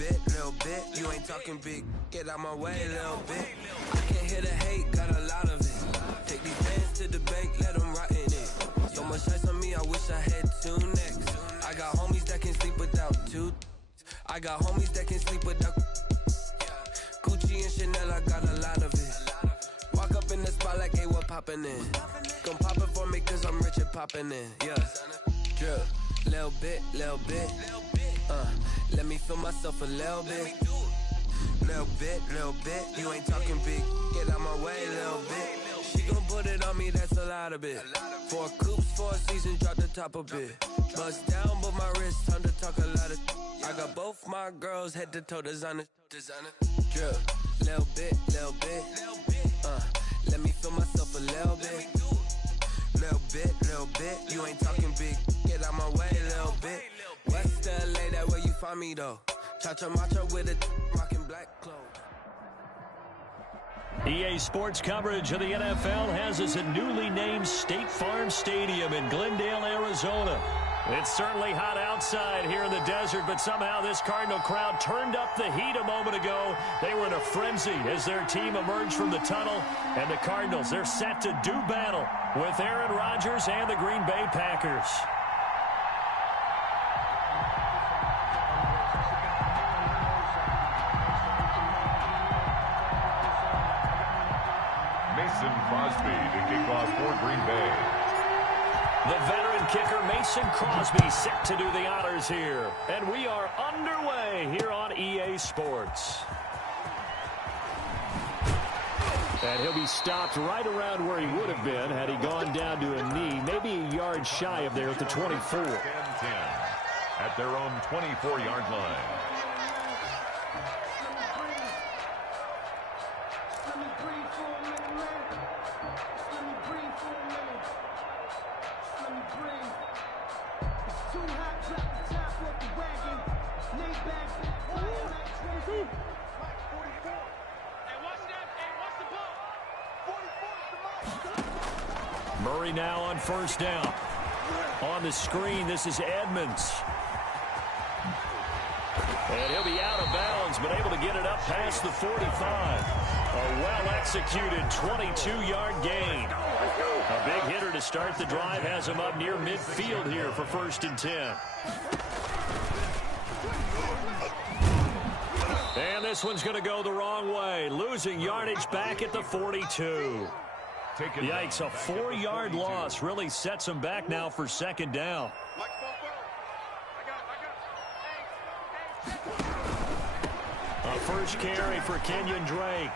little bit. You ain't talking big, get out my way, little bit. I can't hear the hate, got a lot of it. Take these bands to the bank, let them rot in it. So much ice on me, I wish I had 2 necks. I got homies that can sleep without 2. I got homies that can sleep without Gucci and Chanel, I got a lot of it. Walk up in the spot like, hey, what poppin' in? Come pop it for me, cause I'm rich and poppin' in. Yeah, drip, little bit. Let me feel myself a little bit. Little bit. You ain't talking big, get out my way, little bit. She gon' put it on me, that's a lot of it. 4 coops, 4 seasons, drop the top a bit. Bust down, but my wrist, time to talk a lot of. I got both my girls head to toe designer. Drip, little bit. Let me feel myself a little bit. Little bit. You ain't talking big, get out my way, little bit. West LA, that where you find me though. Cha-cha matcha with a rockin' black clothes. EA Sports coverage of the NFL has us at newly named State Farm Stadium in Glendale, Arizona. It's certainly hot outside here in the desert, but somehow this Cardinal crowd turned up the heat a moment ago. They were in a frenzy as their team emerged from the tunnel, and the Cardinals, they're set to do battle with Aaron Rodgers and the Green Bay Packers. Crosby to kick off for Green Bay. The veteran kicker Mason Crosby set to do the honors here. And we are underway here on EA Sports. And he'll be stopped right around where he would have been had he gone down to a knee, maybe a yard shy of there at the 24. 10-10 at their own 24-yard line. Murray now on first down. On the screen, this is Edmonds. And he'll be out of bounds, but able to get it up past the 45. A well-executed 22-yard gain. A big hitter to start the drive has him up near midfield here for 1st and 10. And this one's going to go the wrong way. Losing yardage back at the 42. Yikes, a 4-yard loss really sets him back now for 2nd down. A first carry for Kenyon Drake.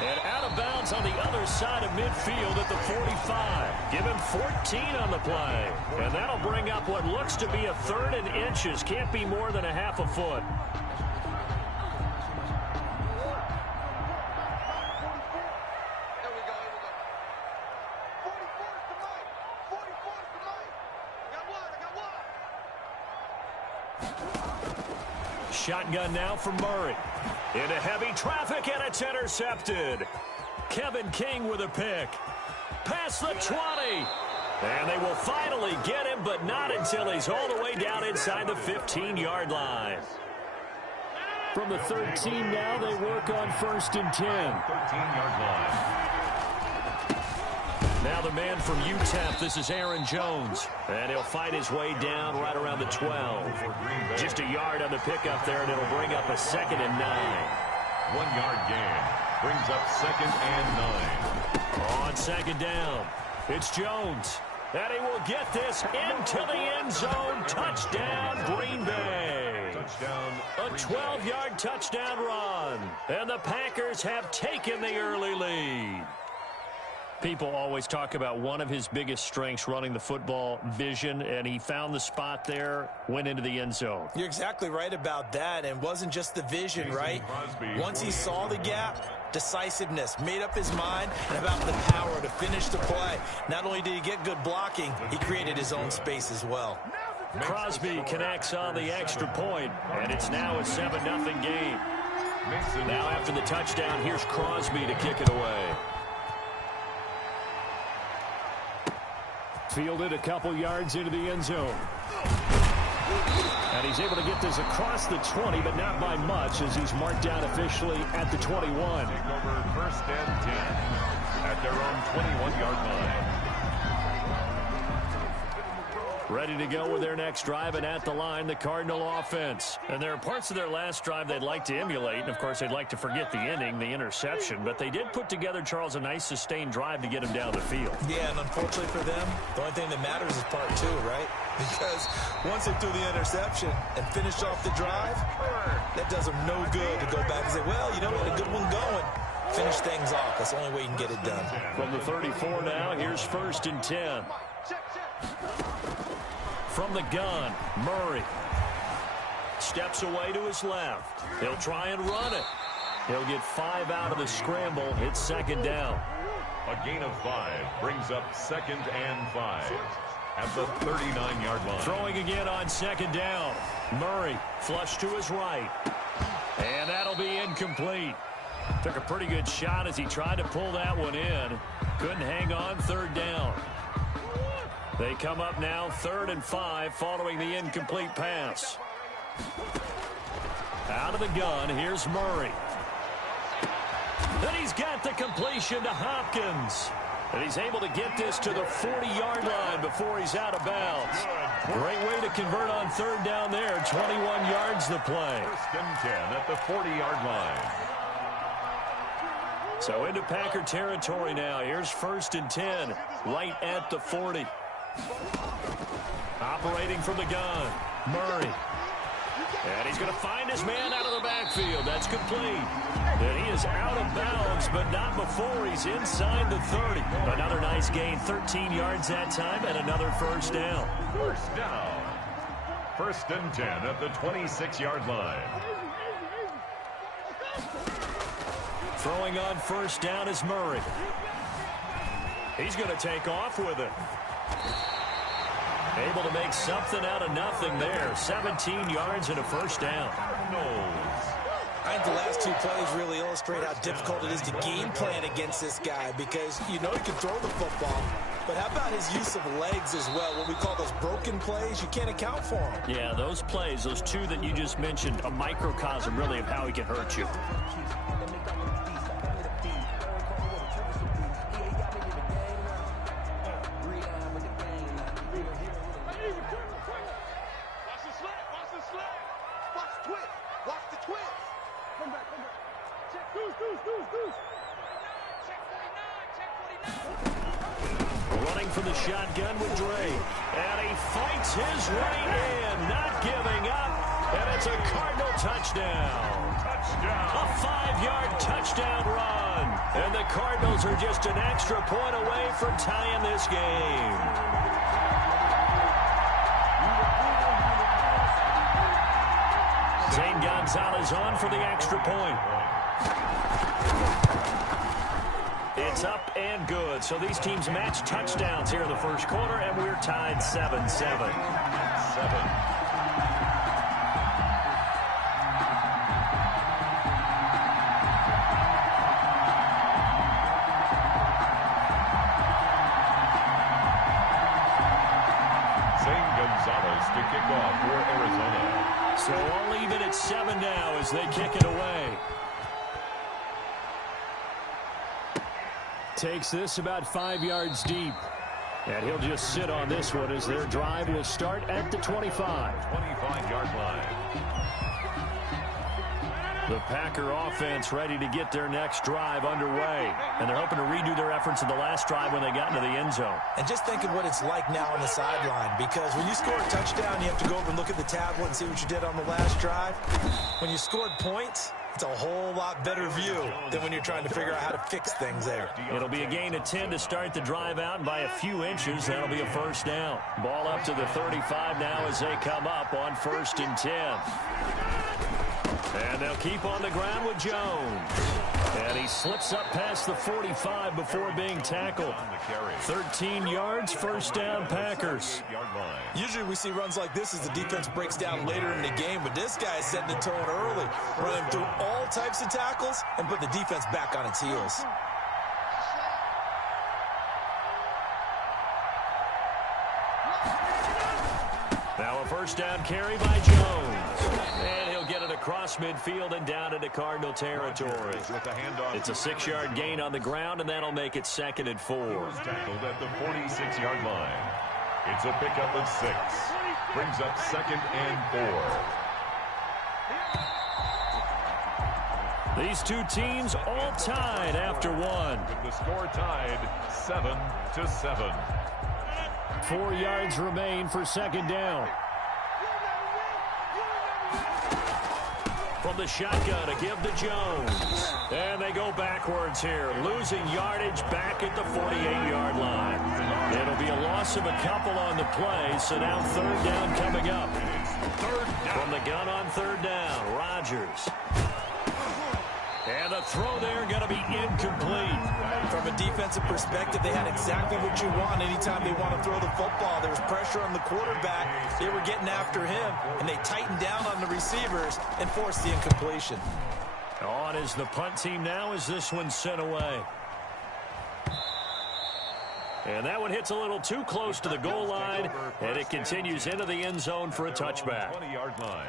And out of bounds on the other side of midfield at the 45. Give him 14 on the play. And that'll bring up what looks to be a 3rd and inches. Can't be more than a half a foot. Shotgun now for Murray. Into heavy traffic, and it's intercepted. Kevin King with a pick. Past the 20. And they will finally get him, but not until he's all the way down inside the 15-yard line. From the 13 now, they work on 1st and 10. 13-yard line. Now the man from UTEP, this is Aaron Jones. And he'll fight his way down right around the 12. Just a yard on the pickup there, and it'll bring up a 2nd and 9. 1-yard gain. Brings up 2nd and 9. On 2nd down, it's Jones. And he will get this into the end zone. Touchdown, Green Bay. Touchdown. A 12-yard touchdown run. And the Packers have taken the early lead. People always talk about one of his biggest strengths, running the football, vision, and he found the spot there, went into the end zone. You're exactly right about that, and it wasn't just the vision, right? Once he saw the gap, decisiveness, made up his mind, and about the power to finish the play. Not only did he get good blocking, he created his own space as well. Crosby connects on the extra point, and it's now a 7-0 game. Now after the touchdown, here's Crosby to kick it away. Fielded a couple yards into the end zone. And he's able to get this across the 20, but not by much, as he's marked out officially at the 21. Take over first and 10 at their own 21-yard line. Ready to go with their next drive, and at the line, the Cardinal offense. And there are parts of their last drive they'd like to emulate, and of course they'd like to forget the ending, the interception, but they did put together, Charles, a nice sustained drive to get him down the field. Yeah, and unfortunately for them, the only thing that matters is part two, right? Because once they threw the interception and finished off the drive, that does them no good to go back and say, well, you know, we had a good one going. Finish things off. That's the only way you can get it done. From the 34 now, here's first and 10. From the gun, Murray steps away to his left. He'll try and run it. He'll get 5 out of the scramble. It's second down. A gain of 5 brings up second and 5 at the 39-yard line. Throwing again on second down. Murray flush to his right. And that'll be incomplete. Took a pretty good shot as he tried to pull that one in. Couldn't hang on, third down. They come up now 3rd and 5 following the incomplete pass. Out of the gun, here's Murray. Then he's got the completion to Hopkins. And he's able to get this to the 40-yard line before he's out of bounds. Great way to convert on third down there. 21 yards the play. First and 10 at the 40-yard line. So into Packer territory now. Here's first and 10, right at the 40. Operating from the gun, Murray. And he's going to find his man out of the backfield. That's complete. And he is out of bounds, but not before he's inside the 30. Another nice gain, 13 yards that time, and another first down. First down. First and 10 at the 26-yard line. Throwing on first down is Murray. He's going to take off with it. Able to make something out of nothing there. 17 yards and a first down. I think the last two plays really illustrate how difficult it is to game plan against this guy, because you know he can throw the football, but how about his use of legs as well? What we call those broken plays, you can't account for them. Yeah, those plays, those two that you just mentioned, a microcosm really of how he can hurt you. Running for the shotgun with Dre. And he fights his way in, not giving up. And it's a Cardinal touchdown. A 5-yard touchdown run. And the Cardinals are just an extra point away from tying this game. Zane Gonzalez on for the extra point. It's up and good. So these teams match touchdowns here in the first quarter, and we're tied 7-7. Zane Gonzalez to kick off for Arizona. So all even at 7 now as they kick it away. Takes this about 5 yards deep. And he'll just sit on this one as their drive will start at the 25. 25-yard line. The Packer offense ready to get their next drive underway. And they're hoping to redo their efforts in the last drive when they got into the end zone. And just think of what it's like now on the sideline, because when you score a touchdown, you have to go over and look at the tablet and see what you did on the last drive. When you scored points, it's a whole lot better view than when you're trying to figure out how to fix things there. It'll be a gain of 10 to start the drive out, and by a few inches, that'll be a first down. Ball up to the 35 now as they come up on first and 10. And they'll keep on the ground with Jones. And he slips up past the 45 before being tackled. 13 yards, first down, Packers. Usually we see runs like this as the defense breaks down later in the game, but this guy is setting the tone early, running through all types of tackles and put the defense back on its heels. Now a first down carry by Jones. And he'll get it across midfield and down into Cardinal territory. It's a 6-yard gain on the ground, and that'll make it 2nd and 4. Tackled at the 46-yard line. It's a pickup of 6. Brings up 2nd and 4. These two teams all tied after one. With the score tied 7-7. 4 yards remain for 2nd down. From the shotgun to give to Jones. And they go backwards here, losing yardage back at the 48-yard line. It'll be a loss of a couple on the play, so now 3rd down coming up. From the gun on 3rd down, Rodgers. And the throw there going to be incomplete. From a defensive perspective, they had exactly what you want anytime they want to throw the football. There was pressure on the quarterback. They were getting after him, and they tightened down on the receivers and forced the incompletion. On is the punt team now as this one's sent away. And that one hits a little too close to the goal line, and it continues into the end zone for a touchback. 20-yard line.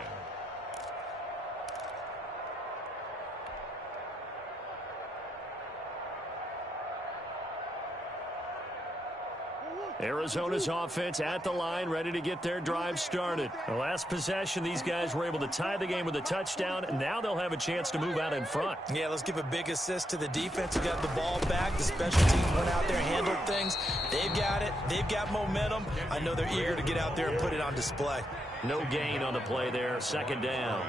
Arizona's offense at the line, ready to get their drive started. The last possession, these guys were able to tie the game with a touchdown, and now they'll have a chance to move out in front. Yeah, let's give a big assist to the defense who got the ball back. The special teams went out there, handled things. They've got it. They've got momentum. I know they're eager to get out there and put it on display. No gain on the play there, 2nd down.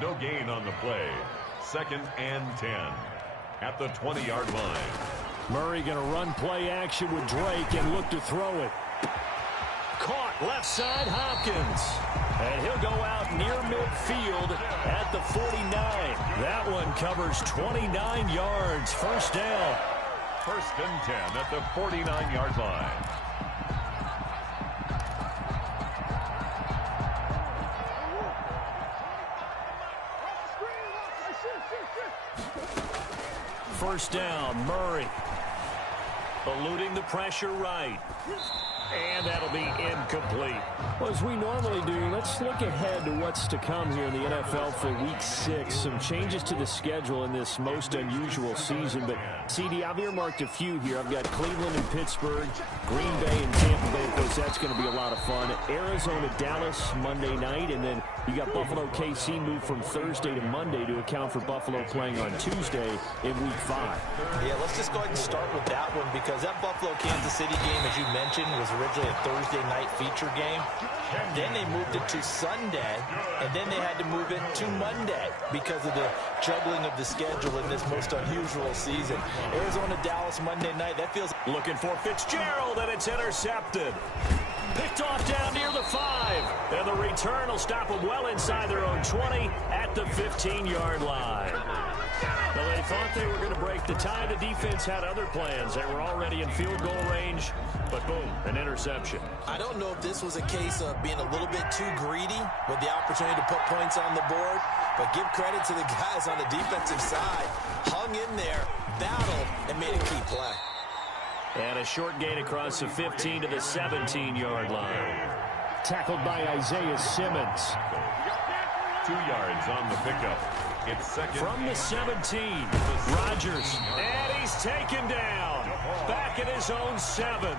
No gain on the play. 2nd and 10. At the 20-yard line. Murray going to run play action with Drake and look to throw it. Caught left side, Hopkins. And he'll go out near midfield at the 49. That one covers 29 yards. 1st down. 1st and 10 at the 49-yard line. First down, Murray. Eluding the pressure right. And that'll be incomplete. Well, as we normally do, let's look ahead to what's to come here in the NFL for Week 6. Some changes to the schedule in this most unusual season. But, CD, I've earmarked a few here. I've got Cleveland and Pittsburgh, Green Bay and Tampa Bay. Of course, that's going to be a lot of fun. Arizona, Dallas, Monday night. And then you got Buffalo, KC moved from Thursday to Monday to account for Buffalo playing on Tuesday in Week 5. Yeah, let's just go ahead and start with that one because that Buffalo-Kansas City game, as you mentioned, was originally a Thursday night feature game. Then they moved it to Sunday, and then they had to move it to Monday because of the juggling of the schedule in this most unusual season. Arizona, Dallas, Monday night, that feels... Looking for Fitzgerald, and it's intercepted. Picked off down near the 5. And the return will stop them well inside their own 20 at the 15-yard line. Well, they thought they were going to break the tie. The defense had other plans. They were already in field goal range, but boom, an interception. I don't know if this was a case of being a little bit too greedy with the opportunity to put points on the board, but give credit to the guys on the defensive side. Hung in there, battled, and made a key play. And a short gain across the 15 to the 17-yard line. Tackled by Isaiah Simmons. 2 yards on the pickup. It's 2nd. From the 17, Rodgers. And he's taken down. Back at his own 7.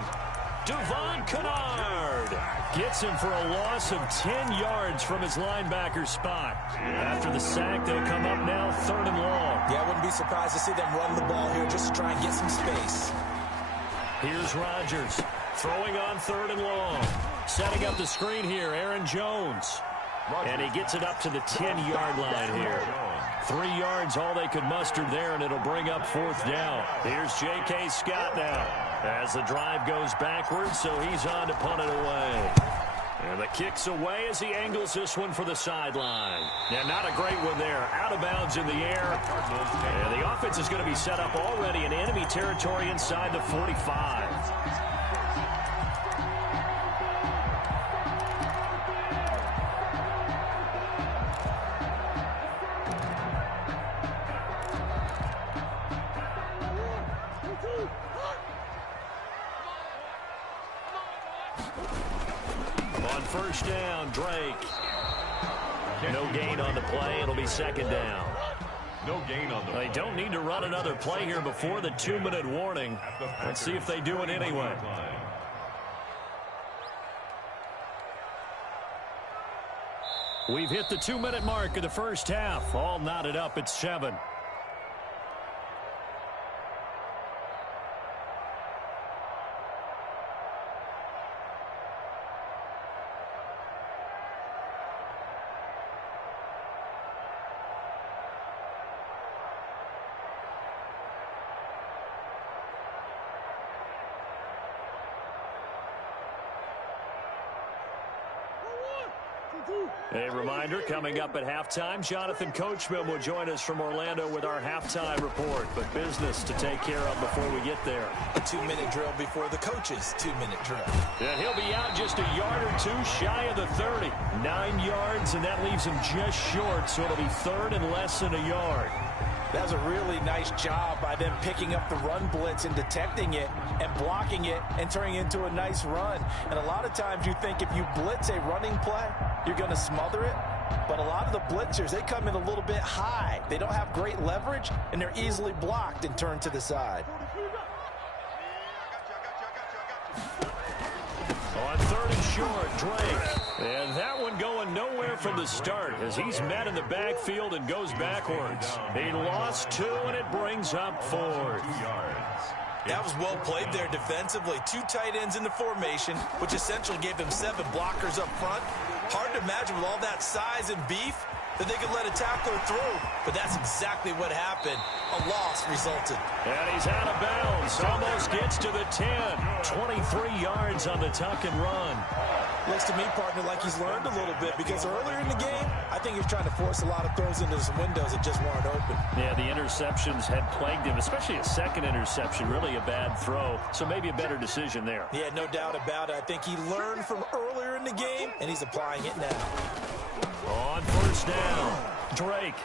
Devon Kennard gets him for a loss of 10 yards from his linebacker spot. After the sack, they'll come up now 3rd and long. Yeah, I wouldn't be surprised to see them run the ball here just to try and get some space. Here's Rodgers throwing on 3rd and long. Setting up the screen here, Aaron Jones. And he gets it up to the 10-yard line here. 3 yards, all they could muster there, and it'll bring up 4th down. Here's J.K. Scott now as the drive goes backwards, so he's on to punt it away. And the kick's away as he angles this one for the sideline. Yeah, not a great one there. Out of bounds in the air. And the offense is going to be set up already in enemy territory inside the 45. On On first down, Drake. No gain on the play. It'll be second down. No gain on the play. They don't need to run another play here before the 2-minute warning. Let's see if they do it anyway. We've hit the 2-minute mark of the first half. All knotted up at 7. A reminder, coming up at halftime, Jonathan Coachman will join us from Orlando with our halftime report. But business to take care of before we get there. A 2-minute drill before the coach's 2-minute drill. And he'll be out just a yard or two shy of the 30. 9 yards, and that leaves him just short, so it'll be third and less than a yard. That was a really nice job by them picking up the run blitz and detecting it and blocking it and turning it into a nice run. And a lot of times you think if you blitz a running play, you're going to smother it. But a lot of the blitzers, they come in a little bit high. They don't have great leverage, and they're easily blocked and turned to the side. On third and short, Drake. And that one going nowhere from the start as he's met in the backfield and goes backwards. He lost 2, and it brings up 4. That was well played there defensively. 2 tight ends in the formation, which essentially gave them 7 blockers up front. Hard to imagine with all that size and beef that they could let a tackler through. But that's exactly what happened. A loss resulted. And he's out of bounds. Almost gets to the 10. 23 yards on the tuck and run. Looks to me, partner, like he's learned a little bit because earlier in the game, I think he was trying to force a lot of throws into some windows that just weren't open. Yeah, the interceptions had plagued him, especially a second interception, really a bad throw. So maybe a better decision there. Yeah, no doubt about it. I think he learned from earlier in the game, and he's applying it now. On first down, Drake.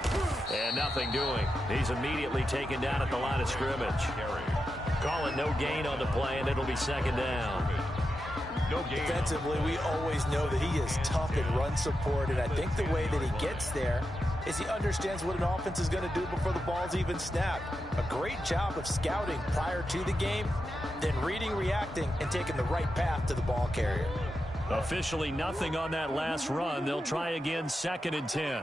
And nothing doing. He's immediately taken down at the line of scrimmage. Call it no gain on the play, and it'll be second down. Defensively, we always know that he is tough in run support, and I think the way that he gets there is he understands what an offense is going to do before the ball's even snapped. A great job of scouting prior to the game, then reading, reacting, and taking the right path to the ball carrier. Officially nothing on that last run. They'll try again, 2nd and 10.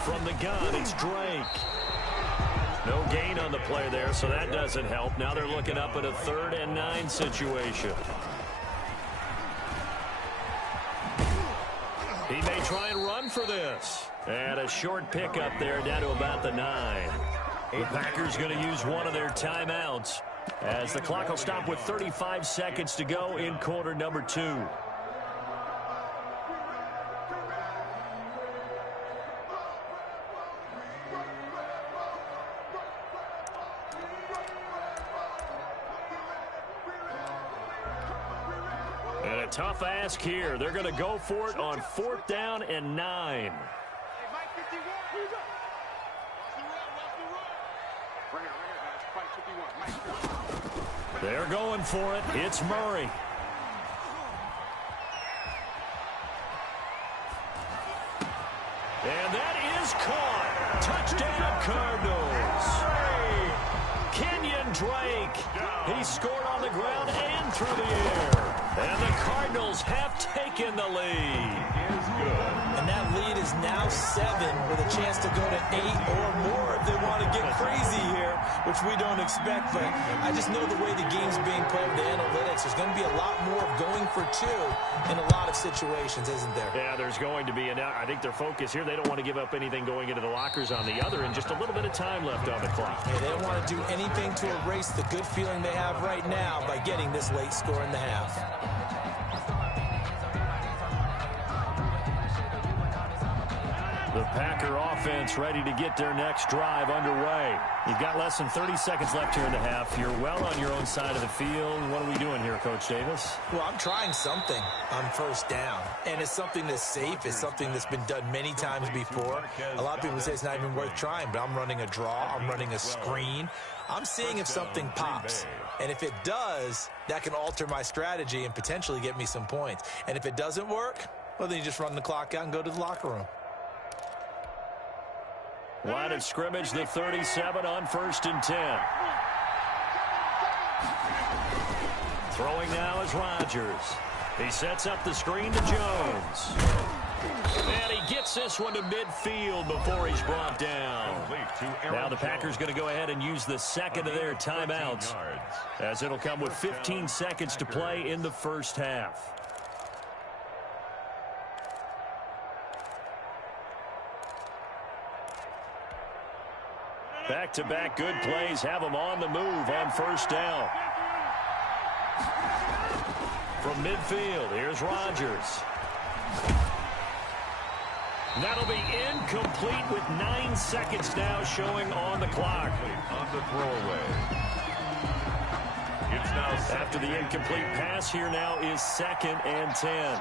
From the gun, it's Drake. No gain on the play there, so that doesn't help. Now they're looking up at a 3rd and 9 situation. He may try and run for this. And a short pickup there down to about the 9. The Packers going to use one of their timeouts as the clock will stop with 35 seconds to go in quarter number 2. And a tough ask here. They're going to go for it on 4th down and 9. They're going for it. It's Murray. And that is caught. Touchdown, Cardinals. Kenyon Drake. He scored on the ground and through the air. And the Cardinals have taken the lead. And that lead is now 7 with a chance to go to 8 or more if they want to get crazy here, which we don't expect. But I just know the way the game's being played with the analytics, there's going to be a lot more of going for 2 in a lot of situations, isn't there? Yeah, there's going to be. And I think their focus here, they don't want to give up anything going into the lockers on the other, and just a little bit of time left on the clock. Yeah, they don't want to do anything to erase the good feeling they have right now by getting this late score in the half. The Packer offense ready to get their next drive underway. You've got less than 30 seconds left here in the half. You're well on your own side of the field. What are we doing here? Coach Davis? Well, I'm trying something on first down, and it's something that's safe. It's something that's been done many times before. A lot of people say it's not even worth trying, but I'm running a draw. I'm running a screen. I'm seeing if something pops, and if it does, that can alter my strategy and potentially get me some points. And if it doesn't work, well, then you just run the clock out and go to the locker room. Line of scrimmage, the 37 on 1st and 10. Throwing now is Rodgers. He sets up the screen to Jones. And he gets this one to midfield before he's brought down. Now the Packers going to go ahead and use the second of their timeouts, as it'll come with 15 seconds to play in the first half. Back-to-back good plays have them on the move on first down. From midfield, here's Rodgers. That'll be incomplete with 9 seconds now showing on the clock. On the throwaway. It's now after the incomplete pass. Here now is 2nd and 10.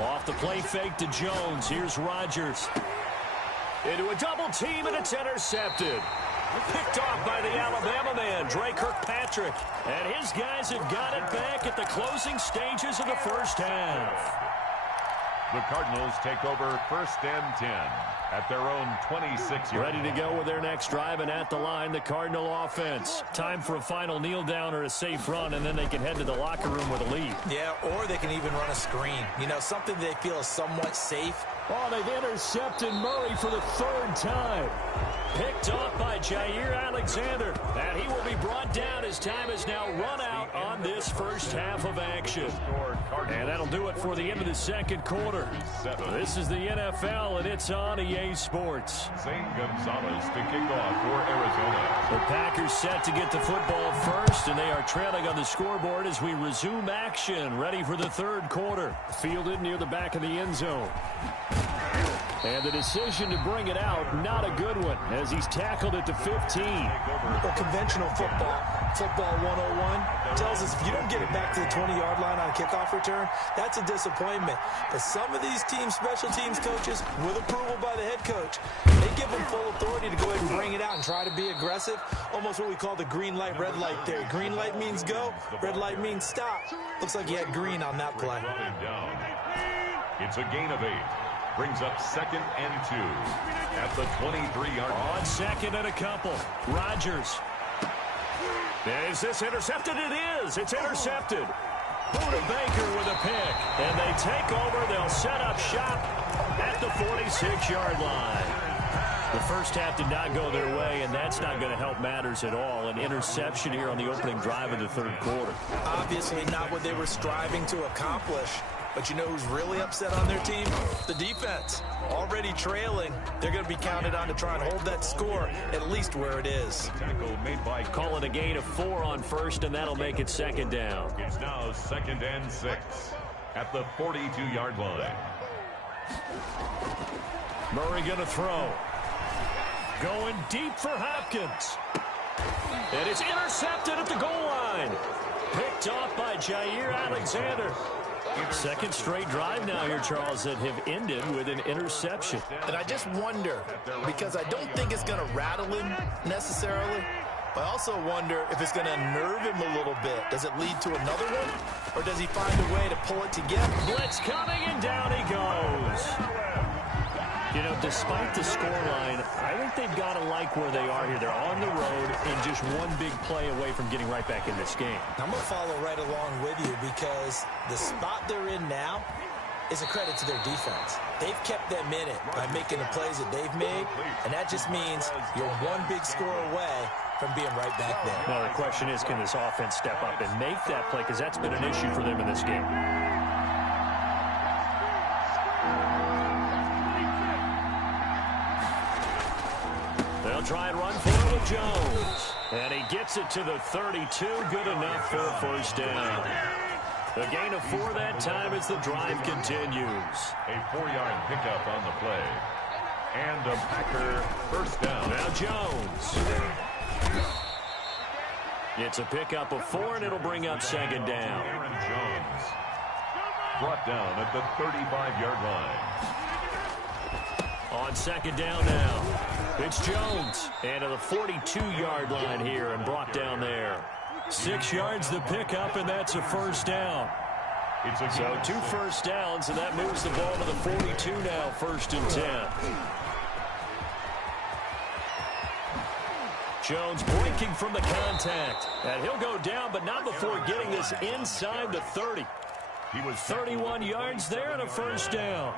Off the play fake to Jones. Here's Rodgers. Into a double team, and it's intercepted. Picked off by the Alabama man, Dre Kirkpatrick. And his guys have got it back at the closing stages of the first half. The Cardinals take over 1st and 10 at their own 26-yard line. Ready to go with their next drive, and at the line, the Cardinal offense. Time for a final kneel down or a safe run, and then they can head to the locker room with a lead. Yeah, or they can even run a screen. You know, something they feel is somewhat safe. Oh, they've intercepted Murray for the 3rd time. Picked off by Jair Alexander. And he will be brought down as time is now run out on this first half of action. And that'll do it for the end of the second quarter. This is the NFL, and it's on EA Sports. Zane Gonzalez to kick off for Arizona. The Packers set to get the football first, and they are trailing on the scoreboard as we resume action, ready for the 3rd quarter. Fielded near the back of the end zone. And the decision to bring it out, not a good one, as he's tackled at the 15. Well, conventional football 101, tells us if you don't get it back to the 20-yard line on a kickoff return, that's a disappointment. But some of these special teams coaches, with approval by the head coach, they give them full authority to go ahead and bring it out and try to be aggressive, almost what we call the green light, red light theory. Green light means go, red light means stop. Looks like he had green on that play. It's a gain of 8. Brings up 2nd and 2 at the 23-yard line. On 2nd and a couple. Rodgers. Is this intercepted? It is. It's intercepted. Buda Baker with a pick. And they take over. They'll set up shop at the 46-yard line. The first half did not go their way, and that's not going to help matters at all. An interception here on the opening drive of the 3rd quarter. Obviously not what they were striving to accomplish. But you know who's really upset on their team? The defense. Already trailing. They're going to be counted on to try and hold that score at least where it is. Tackle made by Call it a gain of 4 on first, and that'll make it 2nd down. It's now 2nd and 6 at the 42-yard line. Murray going to throw. Going deep for Hopkins. And it's intercepted at the goal line. Picked off by Jair Alexander. 2nd straight drive now here, Charles, that have ended with an interception. And I just wonder, because I don't think it's going to rattle him necessarily, but I also wonder if it's going to unnerve him a little bit. Does it lead to another one, or does he find a way to pull it together? Blitz coming, and down he goes. You know, despite the scoreline, I think they've got to like where they are here. They're on the road and just one big play away from getting right back in this game. I'm going to follow right along with you because the spot they're in now is a credit to their defense. They've kept them in it by making the plays that they've made, and that just means you're one big score away from being right back there. Now, the question is, can this offense step up and make that play? Because that's been an issue for them in this game. They'll try and run for it with Jones. And he gets it to the 32. Good enough for a first down. A gain of 4 that time as the drive continues. A 4-yard pickup on the play. And a Packer first down. Now Jones. It's a pickup of 4, and it'll bring up second down. Aaron Jones brought down at the 35-yard line. On second down now, it's Jones. And to the 42-yard line here and brought down there. 6 yards the pickup, and that's a first down. So 2 first downs, and that moves the ball to the 42 now, 1st and 10. Jones breaking from the contact. And he'll go down, but not before getting this inside the 30. He was 31 yards there and a first down.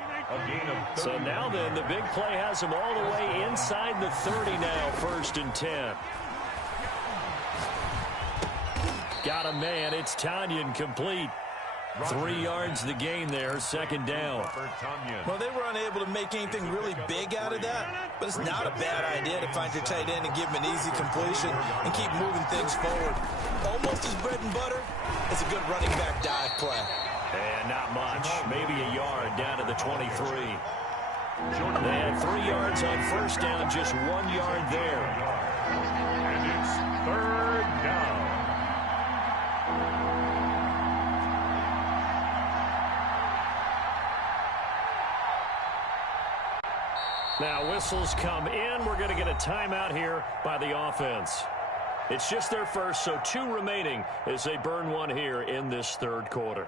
So now then, the big play has him all the way inside the 30 now, 1st and 10. Got a man. It's Tanyan complete. 3 yards the gain there, 2nd down. Well, they were unable to make anything really big out of that, but it's not a bad idea to find your tight end and give him an easy completion and keep moving things forward. Almost his bread and butter is a good running back dive play. And not much, maybe a yard down to the 23. They had 3 yards on first down, just 1 yard there. And it's 3rd down. Now whistles come in. We're going to get a timeout here by the offense. It's just their first, so 2 remaining as they burn 1 here in this 3rd quarter.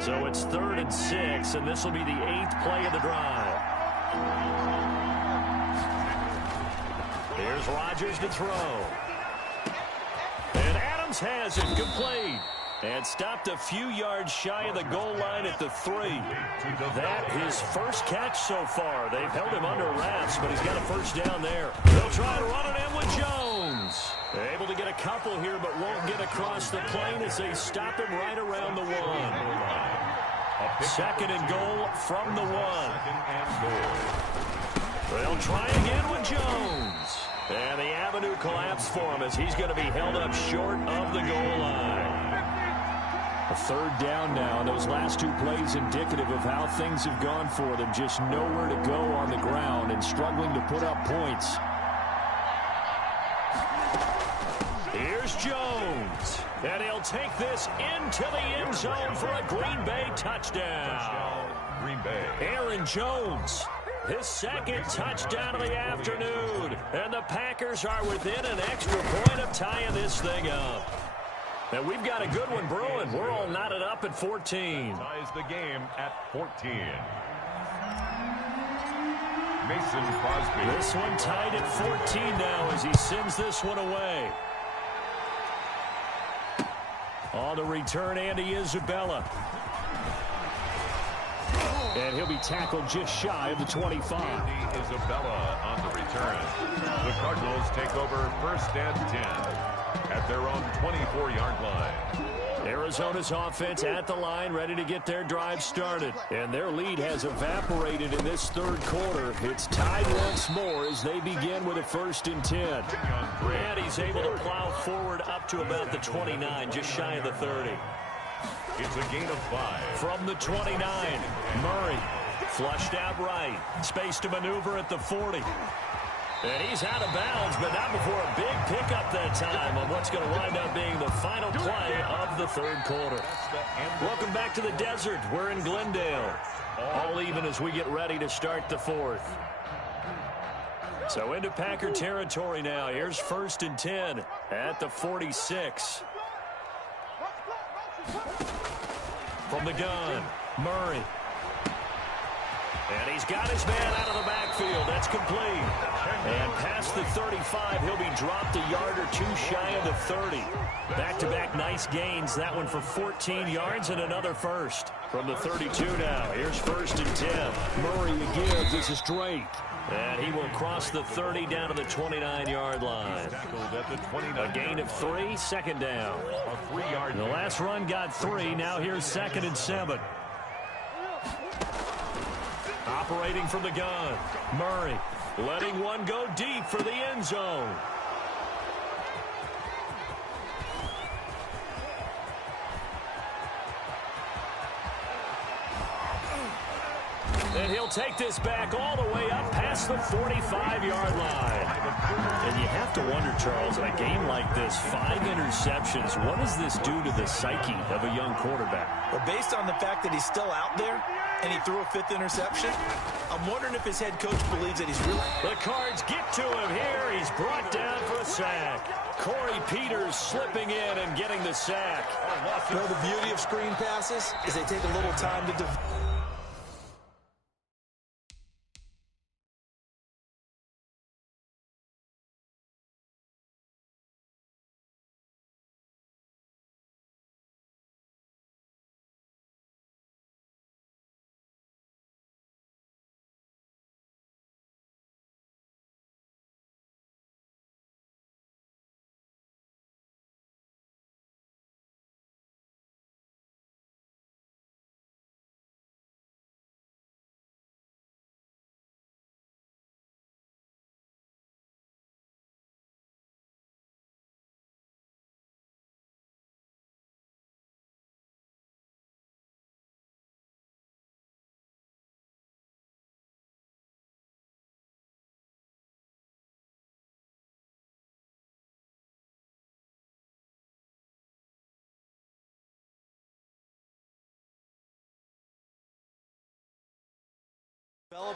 So it's 3rd and 6, and this will be the 8th play of the drive. Here's Rodgers to throw. And Adams has it complete. And stopped a few yards shy of the goal line at the 3. That his first catch so far. They've held him under wraps, but he's got a first down there. They'll try to run it in with Jones. They're able to get a couple here, but won't get across the plane as they stop him right around the 1. 2nd and goal from the 1. They'll try again with Jones. And the avenue collapsed for him as he's going to be held up short of the goal line. A 3rd down now, and those last 2 plays indicative of how things have gone for them. Just nowhere to go on the ground and struggling to put up points. Here's Jones. And he'll take this into the end zone for a Green Bay touchdown. Green Bay. Aaron Jones, his 2nd touchdown of the afternoon. And the Packers are within an extra point of tying this thing up. And we've got a good one brewing. We're all knotted up at 14. Ties the game at 14. Mason Crosby. This one tied at 14 now as he sends this one away. On the return, Andy Isabella. And he'll be tackled just shy of the 25. Andy Isabella on the return. The Cardinals take over 1st and 10 at their own 24-yard line. Arizona's offense at the line, ready to get their drive started. And their lead has evaporated in this 3rd quarter. It's tied once more as they begin with a 1st and 10. And he's able to plow forward up to about the 29, just shy of the 30. It's a gain of 5. From the 29, Murray flushed out right. Space to maneuver at the 40. And he's out of bounds, but not before a big pickup that time on what's going to wind up being the final play of the 3rd quarter. Welcome back to the desert. We're in Glendale. All even as we get ready to start the 4th. So into Packer territory now. Here's 1st and 10 at the 46. From the gun, Murray. And he's got his man out of the backfield. That's complete. And past the 35, he'll be dropped a yard or 2 shy of the 30. Back-to-back nice gains. That one for 14 yards and another first. From the 32 now, here's 1st and 10. Murray again. This is straight. And he will cross the 30 down to the 29-yard line. A gain of 3, second down. The last run got 3. Now here's 2nd and 7. Operating from the gun, Murray letting one go deep for the end zone. And he'll take this back all the way up past the 45-yard line. And you have to wonder, Charles, in a game like this, 5 interceptions, what does this do to the psyche of a young quarterback? Well, based on the fact that he's still out there and he threw a 5th interception, I'm wondering if his head coach believes that he's really... The Cards get to him here. He's brought down for a sack. Corey Peters slipping in and getting the sack. You know, the beauty of screen passes is they take a little time to develop.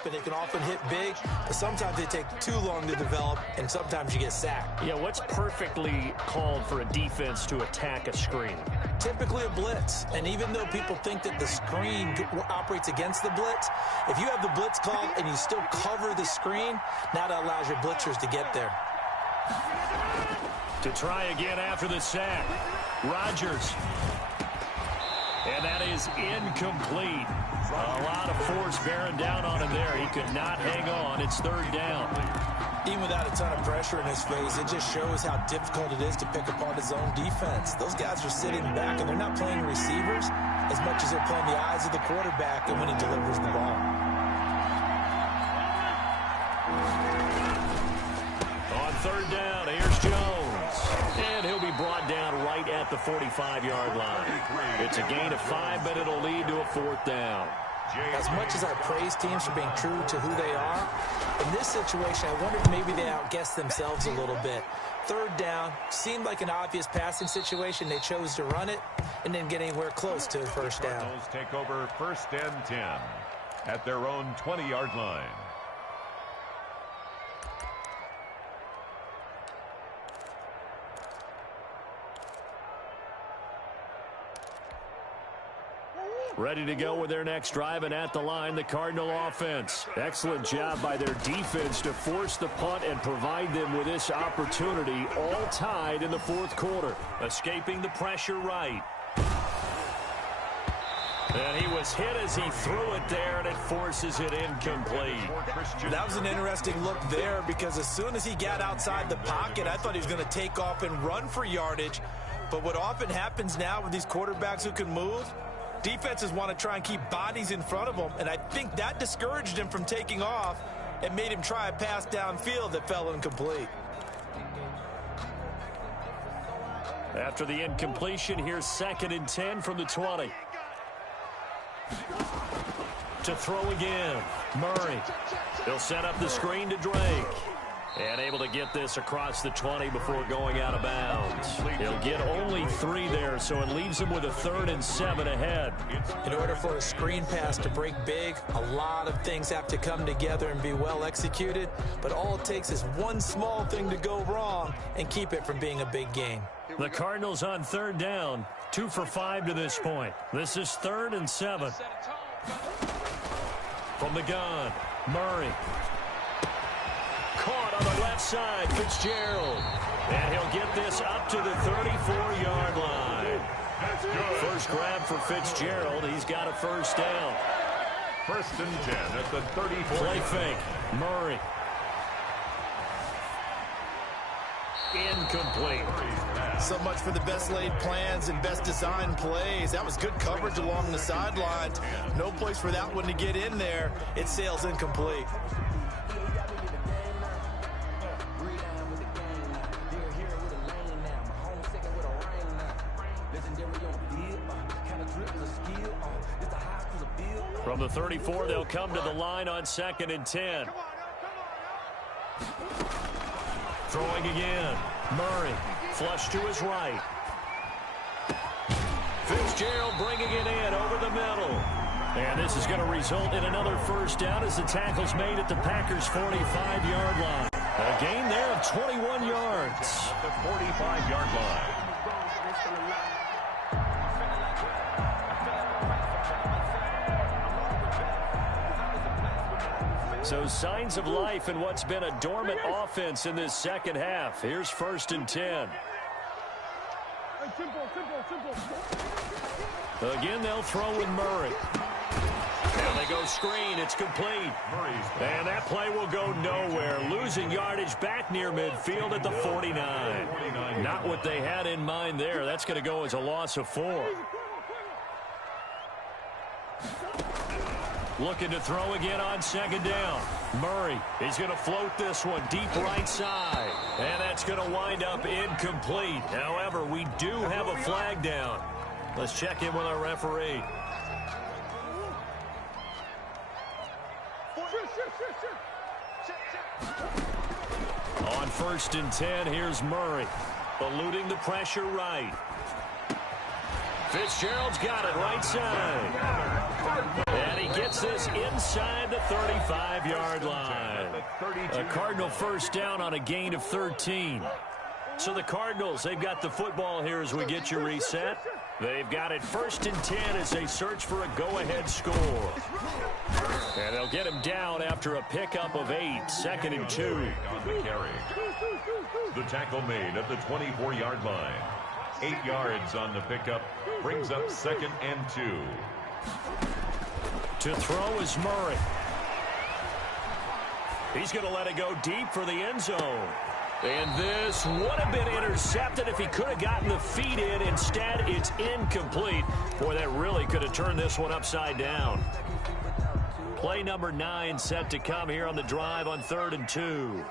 And it can often hit big, but sometimes they take too long to develop, and sometimes you get sacked. Yeah, what's perfectly called for a defense to attack a screen? Typically a blitz, and even though people think that the screen operates against the blitz, if you have the blitz called and you still cover the screen, now that allows your blitzers to get there. To try again after the sack, Rodgers. And that is incomplete. A lot of force bearing down on him there. He could not hang on. It's 3rd down. Even without a ton of pressure in his face, it just shows how difficult it is to pick apart his own defense. Those guys are sitting back, and they're not playing receivers as much as they're playing the eyes of the quarterback and when he delivers the ball. On 3rd down, here's Jones. And he'll be brought down right at the 45-yard line. It's a gain of 5, but it'll lead to a 4th down. As much as I praise teams for being true to who they are, in this situation, I wonder if maybe they outguessed themselves a little bit. 3rd down, seemed like an obvious passing situation. They chose to run it and didn't get anywhere close to the 1st down. Cardinals take over 1st and 10 at their own 20-yard line. Ready to go with their next drive, and at the line, the Cardinal offense. Excellent job by their defense to force the punt and provide them with this opportunity, all tied in the 4th quarter. Escaping the pressure right. And he was hit as he threw it there, and it forces it incomplete. That was an interesting look there, because as soon as he got outside the pocket, I thought he was going to take off and run for yardage. But what often happens now with these quarterbacks who can move, defenses want to try and keep bodies in front of them, and I think that discouraged him from taking off and made him try a pass downfield that fell incomplete. After the incompletion, here's 2nd and 10 from the 20. To throw again, Murray. He'll set up the screen to Drake. And able to get this across the 20 before going out of bounds. He'll get only 3 there, so it leaves him with a 3rd and 7 ahead. In order for a screen pass to break big, a lot of things have to come together and be well executed. But all it takes is one small thing to go wrong and keep it from being a big game. The Cardinals on 3rd down, 2 for 5 to this point. This is 3rd and 7. From the gun, Murray. Caught on the left side, Fitzgerald. And he'll get this up to the 34-yard line. First grab for Fitzgerald. He's got a 1st down. First and 10 at the 34. Play fake. Murray. Incomplete. So much for the best laid plans and best designed plays. That was good coverage along the sidelines. No place for that one to get in there. It sails incomplete. From the 34, they'll come to the line on 2nd and 10. Throwing again. Murray. Flush to his right. Fitzgerald bringing it in over the middle. And this is going to result in another first down as the tackle's made at the Packers' 45-yard line. A gain there of 21 yards. The 45-yard line. So signs of life in what's been a dormant offense in this second half. Here's 1st and 10. Again, they'll throw with Murray. And they go screen. It's complete. And that play will go nowhere. Losing yardage back near midfield at the 49. Not what they had in mind there. That's going to go as a loss of 4. Looking to throw again on 2nd down. Murray, he's going to float this one deep right side. And that's going to wind up incomplete. However, we do have a flag down. Let's check in with our referee. On 1st and 10, here's Murray. Eluding the pressure right. Fitzgerald's got it right side. And he gets this inside the 35-yard line. A Cardinal first down on a gain of 13. So the Cardinals, they've got the football here as we get you reset. They've got it 1st and 10 as they search for a go-ahead score. And they'll get him down after a pickup of 8, 2nd and 2. On the carry. The tackle made at the 24-yard line. 8 yards on the pickup. Brings up 2nd and 2. To throw is Murray. He's going to let it go deep for the end zone. And this would have been intercepted if he could have gotten the feet in. Instead, it's incomplete. Boy, that really could have turned this one upside down. Play number 9 set to come here on the drive on 3rd and 2.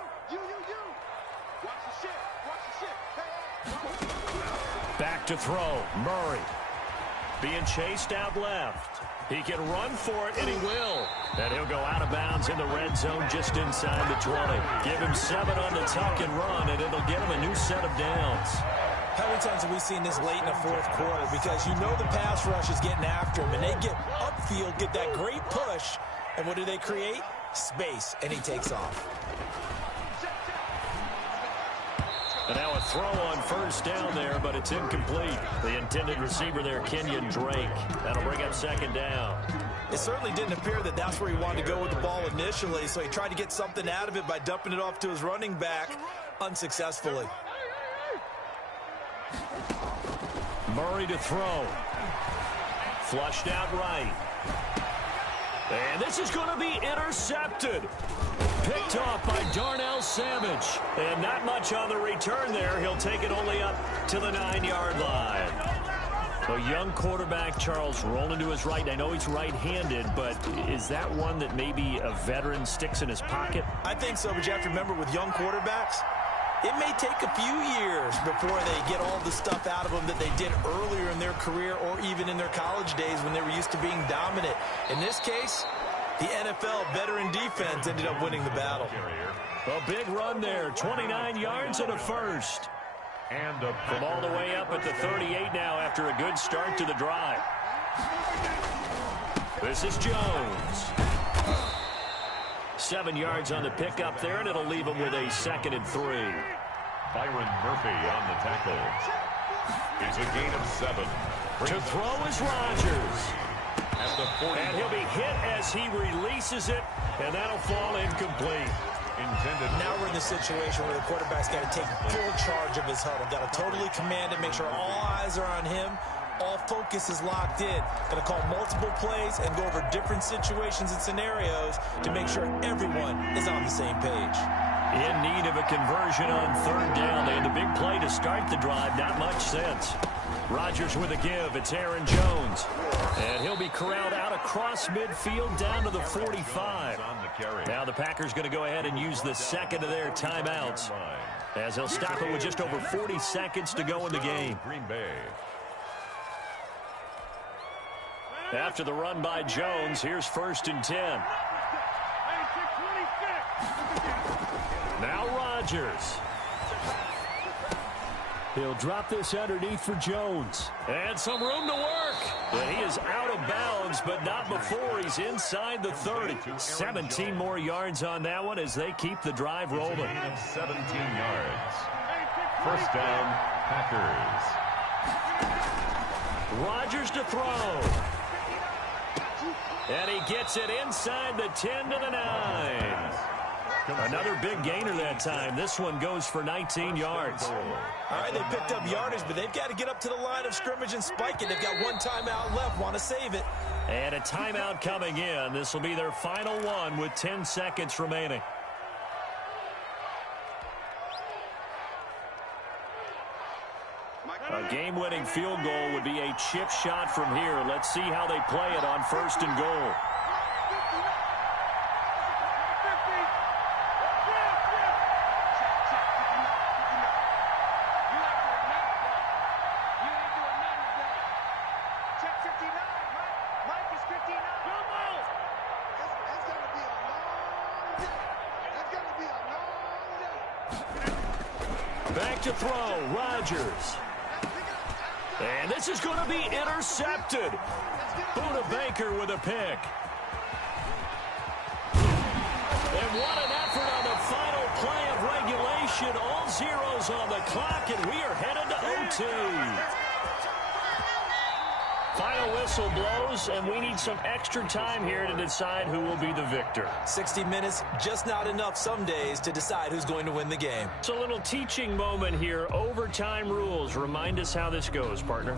Back to throw. Murray being chased out left. He can run for it, and he will. And he'll go out of bounds in the red zone just inside the 20. Give him 7 on the tuck and run, and it'll get him a new set of downs. How many times have we seen this late in the 4th quarter? Because you know the pass rush is getting after him, and they get upfield, get that great push, and what do they create? Space, and he takes off. And now a throw on 1st down there, but it's incomplete. The intended receiver there, Kenyon Drake. That'll bring up 2nd down. It certainly didn't appear that that's where he wanted to go with the ball initially, so he tried to get something out of it by dumping it off to his running back unsuccessfully. Murray to throw. Flushed out right. And this is going to be intercepted. Picked off by Darnell Savage. And not much on the return there. He'll take it only up to the 9-yard line. A young quarterback, Charles, rolling to his right. I know he's right-handed, but is that one that maybe a veteran sticks in his pocket? I think so, but you have to remember with young quarterbacks, it may take a few years before they get all the stuff out of them that they did earlier in their career or even in their college days when they were used to being dominant. In this case, the NFL veteran defense ended up winning the battle. A big run there, 29 yards and a first. And from all the way up at the 38 now after a good start to the drive. This is Jones. 7 yards on the pickup there, and it'll leave him with a 2nd and 3. Byron Murphy on the tackle. It's a gain of 7. To throw is Rodgers. At the 40. And he'll be hit as he releases it, and that'll fall incomplete. Now we're in the situation where the quarterback's got to take full charge of his huddle. Got to totally command it, make sure all eyes are on him, all focus is locked in. Going to call multiple plays and go over different situations and scenarios to make sure everyone is on the same page. In need of a conversion on third down. They had the big play to start the drive. Not much sense. Rodgers with a give. It's Aaron Jones. And he'll be corralled out across midfield down to the 45. Now the Packers going to go ahead and use the second of their timeouts, as they'll stop it with just over 40 seconds to go in the game. Green Bay. After the run by Jones, here's 1st and 10. Now Rodgers. He'll drop this underneath for Jones. And some room to work. But he is out of bounds, but not before he's inside the 30. 17 more yards on that one as they keep the drive rolling. 17 yards. First down, Packers. Rodgers to throw. And he gets it inside the 10 to the 9. Another big gainer that time. This one goes for 19 yards. All right, they picked up yardage, but they've got to get up to the line of scrimmage and spike it. They've got one timeout left. Want to save it. And a timeout coming in. This will be their final one with 10 seconds remaining. A game-winning field goal would be a chip shot from here. Let's see how they play it on 1st and goal. Back to throw, Rodgers. And this is going to be intercepted. Buda Baker with a pick. And what an effort on the final play of regulation. All zeros on the clock, and we are headed to OT. Final whistle blows, and we need some extra time here to decide who will be the victor. 60 minutes, just not enough some days to decide who's going to win the game. It's a little teaching moment here. Overtime rules. Remind us how this goes, partner.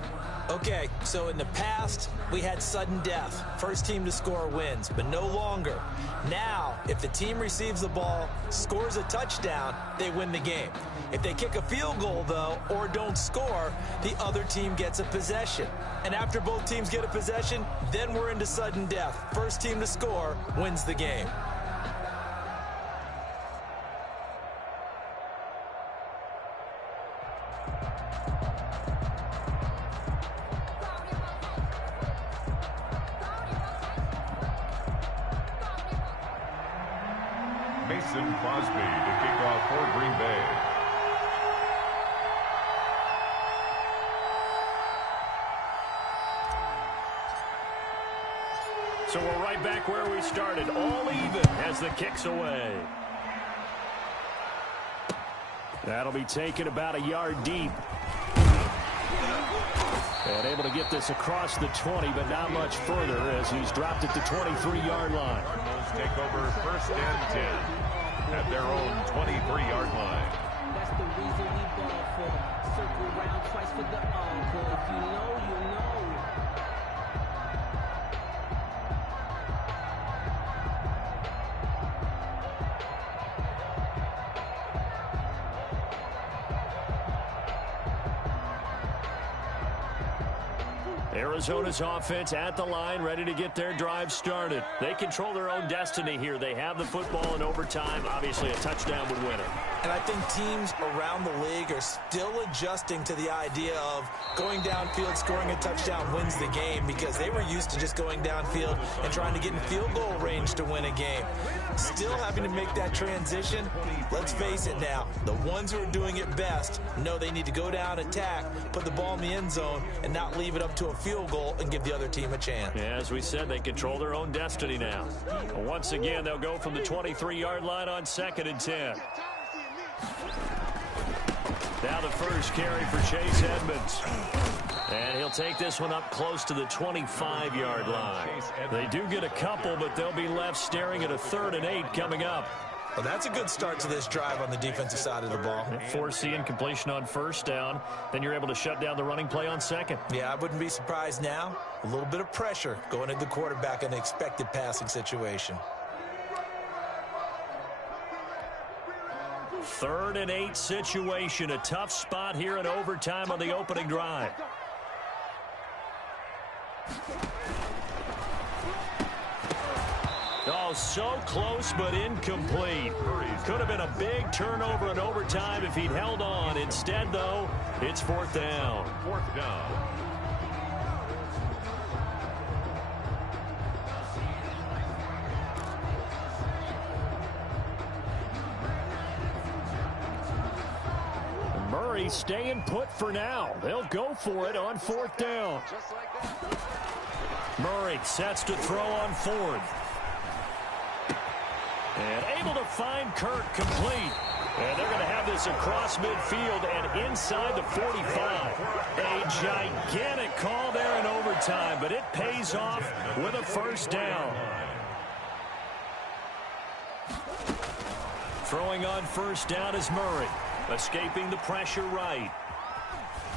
Okay, so in the past, we had sudden death. First team to score wins, but no longer. Now, if the team receives the ball, scores a touchdown, they win the game. If they kick a field goal, though, or don't score, the other team gets a possession. And after both teams get a possession, then we're into sudden death. First team to score wins the game. Mason Crosby to kick off for Green Bay. So we're right back where we started, all even as the kick's away. That'll be taken about a yard deep. And able to get this across the 20, but not much further as he's dropped it to 23-yard line. Cardinals take over 1st and 10 at their own 23-yard line. That's the reason we ball for. Circle round twice for the encore. If you know, you know. Arizona's offense at the line, ready to get their drive started. They control their own destiny here. They have the football in overtime. Obviously, a touchdown would win it. And I think teams around the league are still adjusting to the idea of going downfield, scoring a touchdown wins the game, because they were used to just going downfield and trying to get in field goal range to win a game. Still having to make that transition. Let's face it now, the ones who are doing it best know they need to go down, attack, put the ball in the end zone, and not leave it up to a field goal and give the other team a chance. Yeah, as we said, they control their own destiny now. Once again, they'll go from the 23-yard line on 2nd and 10. Now the first carry for Chase Edmonds. And he'll take this one up close to the 25-yard line. They do get a couple, but they'll be left staring at a 3rd and 8 coming up. Well, that's a good start to this drive on the defensive side of the ball. Force the incompletion on first down. Then you're able to shut down the running play on second. Yeah, I wouldn't be surprised now. A little bit of pressure going into the quarterback in an expected passing situation. 3rd and 8 situation. A tough spot here in overtime on the opening drive. Oh, so close but incomplete. Could have been a big turnover in overtime if he'd held on. Instead, though, it's 4th down. 4th down. Murray staying put for now. They'll go for it on 4th down. Murray sets to throw on 4th. And able to find Kirk complete. And they're going to have this across midfield and inside the 45. A gigantic call there in overtime, but it pays off with a 1st down. Throwing on 1st down is Murray. Escaping the pressure right.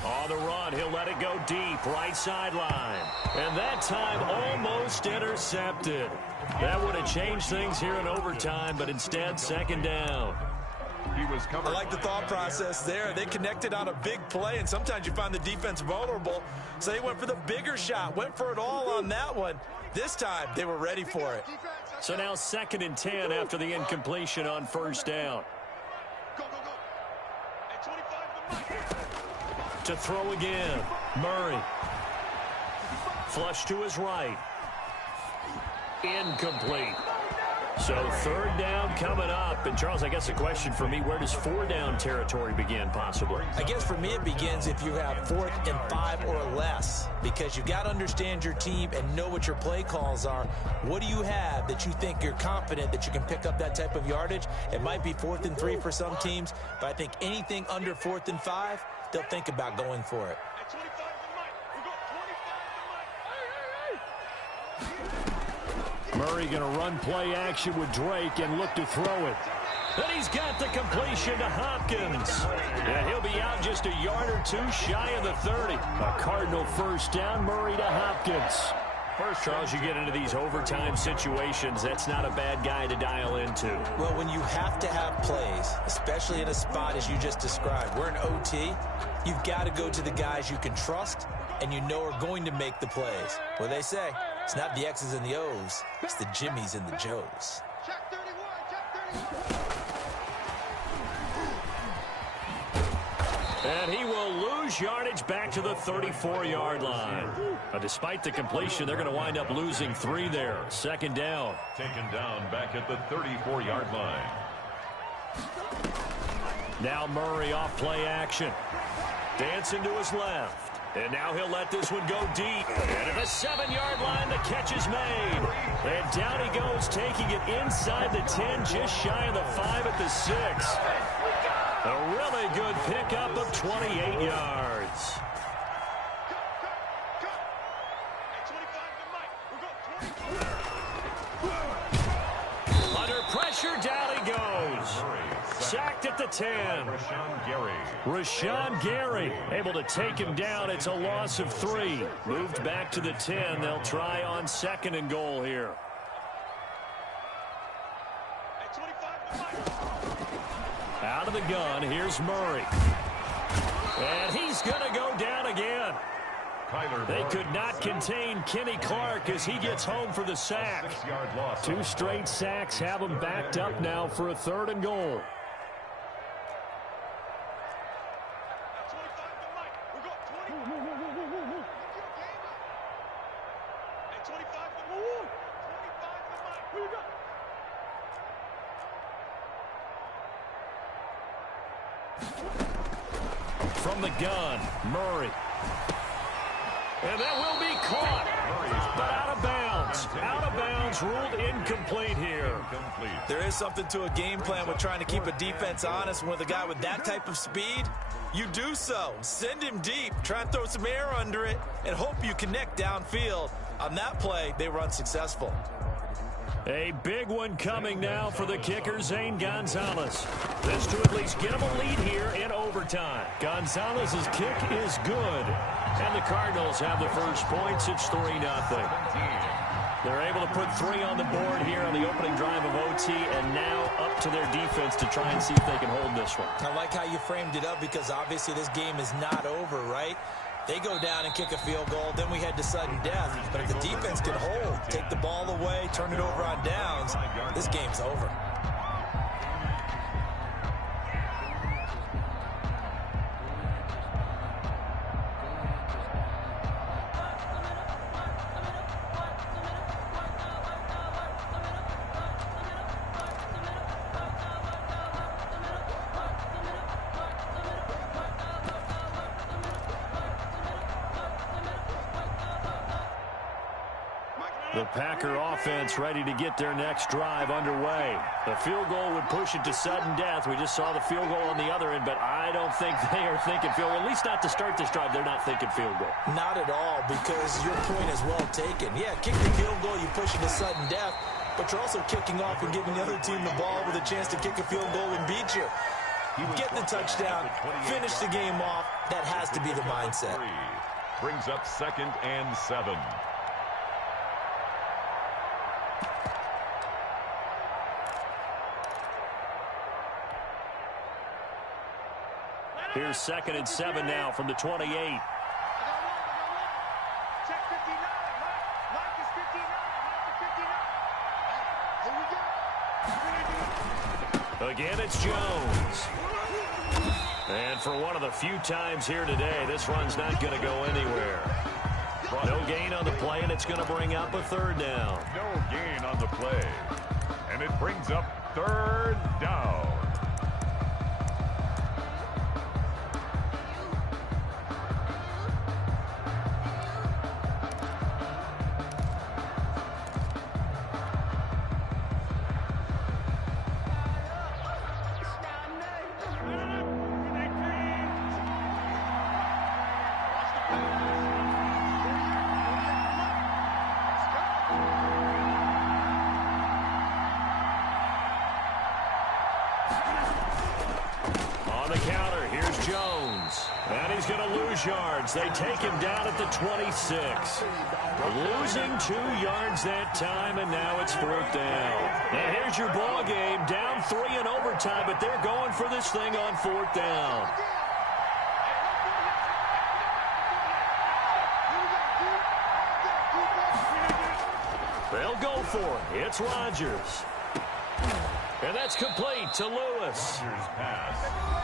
On the run, he'll let it go deep, right sideline. And that time almost intercepted. That would have changed things here in overtime, but instead 2nd down. I like the thought process there. They connected on a big play, and sometimes you find the defense vulnerable. So they went for the bigger shot, went for it all on that one. This time, they were ready for it. So now 2nd and 10 after the incompletion on 1st down. To throw again, Murray. Flush to his right. Incomplete. So 3rd down coming up. And Charles, I guess the question for me, where does 4 down territory begin possibly? I guess for me it begins if you have 4th and 5 or less, because you've got to understand your team and know what your play calls are. What do you have that you think you're confident that you can pick up that type of yardage? It might be 4th and 3 for some teams, but I think anything under 4th and 5, they'll think about going for it. Murray going to run play action with Drake and look to throw it. Then he's got the completion to Hopkins. And he'll be out just a yard or two shy of the 30. A Cardinal 1st down, Murray to Hopkins. First, Charles, you get into these overtime situations, that's not a bad guy to dial into. Well, when you have to have plays, especially in a spot as you just described, we're in OT, you've got to go to the guys you can trust and you know are going to make the plays. What they say, it's not the X's and the O's, it's the Jimmies and the Joes. And he will lose yardage back to the 34-yard line. Despite the completion, they're going to wind up losing 3 there. 2nd down. Taken down back at the 34-yard line. Now Murray off play action. Dancing to his left. And now he'll let this one go deep. And at the 7-yard line, the catch is made. And down he goes, taking it inside the 10, just shy of the 5 at the 6. A really good pickup of 28 yards. Under pressure, down he goes. Sacked at the 10. Rashawn Gary able to take him down. It's a loss of 3. Moved back to the 10. They'll try on 2nd and goal here. Out of the gun, here's Murray. And he's going to go down again. They could not contain Kenny Clark as he gets home for the sack. 2 straight sacks have him backed up now for a 3rd and goal. From the gun, Murray. And that will be caught, but out of bounds. Out of bounds, ruled incomplete here. There is something to a game plan with trying to keep a defense honest. With a guy with that type of speed, you do so. Send him deep, try and throw some air under it, and hope you connect downfield. On that play, they were unsuccessful. A big one coming now for the kicker, Zane Gonzalez. This to at least get him a lead here in overtime. Gonzalez's kick is good. And the Cardinals have the first points. It's 3-0. They're able to put 3 on the board here on the opening drive of OT, and now up to their defense to try and see if they can hold this one. I like how you framed it up, because obviously this game is not over, right? They go down and kick a field goal, then we head to sudden death. But if the defense can hold, take the ball away, turn it over on downs, this game's over. The Packer offense ready to get their next drive underway. The field goal would push it to sudden death. We just saw the field goal on the other end, but I don't think they are thinking field goal. At least not to start this drive. They're not thinking field goal. Not at all, because your point is well taken. Yeah, kick the field goal, you push it to sudden death, but you're also kicking off and giving the other team the ball with a chance to kick a field goal and beat you. Get the touchdown, finish the game off. That has to be the mindset. Brings up 2nd and 7. Here's 2nd and 7 now from the 28. Again, it's Jones. And for one of the few times here today, this run's not going to go anywhere. No gain on the play, and it's going to bring up a 3rd down. No gain on the play. And it brings up 3rd down. On the counter, here's Jones. And he's going to lose yards. They take him down at the 26. Losing 2 yards that time, and now it's 4th down. And here's your ball game. Down 3 in overtime, but they're going for this thing on 4th down. They'll go for it. It's Rodgers. And that's complete to Lewis.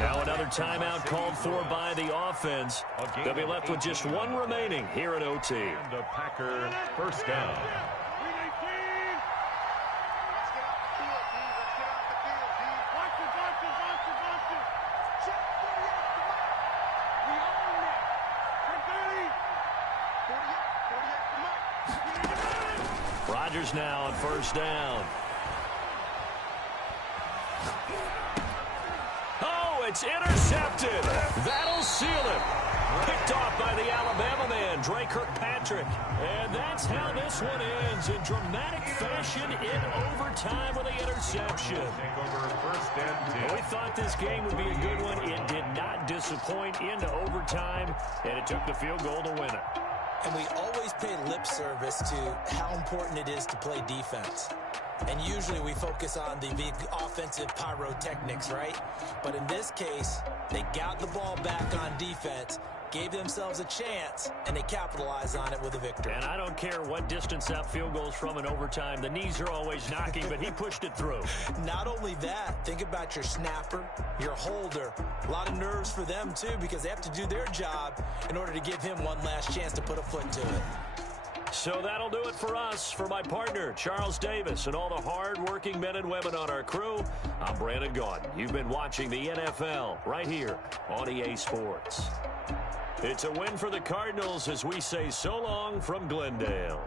Now another timeout called for by the offense. They'll be left with just 1 remaining here at OT. And the Packer first down. Rodgers now on 1st down. Oh, it's intercepted. That'll seal it. Picked off by the Alabama man, Dre Kirkpatrick. And that's how this one ends, in dramatic fashion in overtime with the interception. Take over 1st and 10. We thought this game would be a good one. It did not disappoint into overtime, and it took the field goal to win it. And we always pay lip service to how important it is to play defense. And usually we focus on the big offensive pyrotechnics, right? But in this case, they got the ball back on defense, gave themselves a chance, and they capitalized on it with a victory. And I don't care what distance that field goes from in overtime. The knees are always knocking, but he pushed it through. Not only that, think about your snapper, your holder. A lot of nerves for them, too, because they have to do their job in order to give him one last chance to put a foot to it. So that'll do it for us. For my partner, Charles Davis, and all the hard-working men and women on our crew, I'm Brandon Gaudin. You've been watching the NFL right here on EA Sports. It's a win for the Cardinals as we say so long from Glendale.